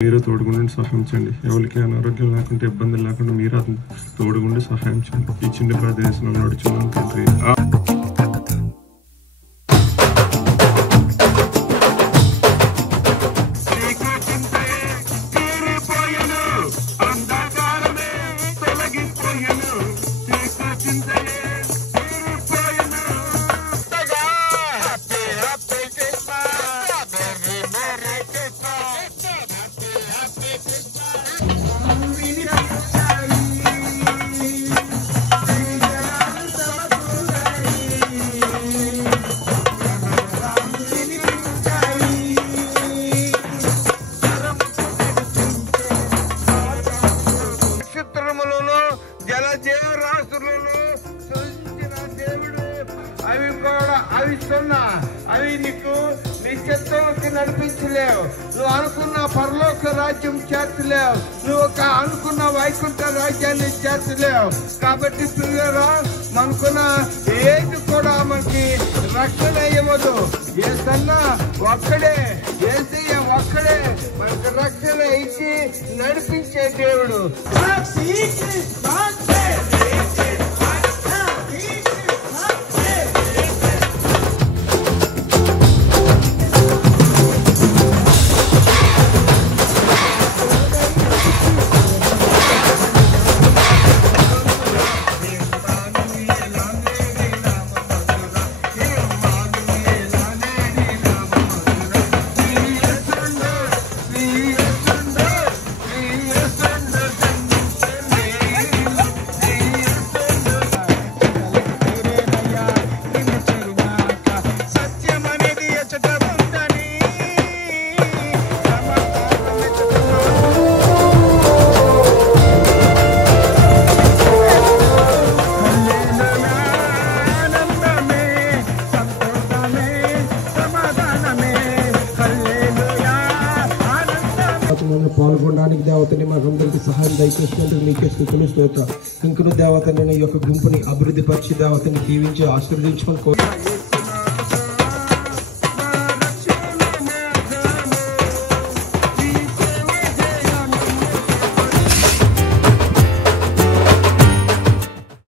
మీరు తోడుగుండి సహాయం చేయండి. ఎవరికి అనారోగ్యం లేకుండా ఇబ్బందులు లేకుండా మీరు తోడుగుండి సహాయం చేయండి. ఈ చిన్న ప్రదేశంలో నడుచున్నాం తండ్రి. అవి కూడా అవి నీకు నిశ్చిత్వంకి నడిపించలేవు. నువ్వు అనుకున్న పరలోక రాజ్యం చేర్చలేవు. నువ్వు అనుకున్న వైకుంఠ రాజ్యాన్ని చేర్చలేవు. కాబట్టి ప్రియులారా, మనకున్న ఏది కూడా మనకి రక్షణ ఇవ్వదు. ఏసన్నా ఒక్కడే, ఏసయ్య ఒక్కడే మనకు రక్షణ ఇచ్చి నడిపించే దేవుడు. పాల్గొనడానికి దేవతని మాకందరికి సహాయం దయచేసినందుకు నీకే స్తుతులు స్తోత్రం. ఇంకను దేవతని ఈ యొక్క గుంపుని అభివృద్ధి పరిచి దేవతని దీవించి ఆశీర్వదించుకొని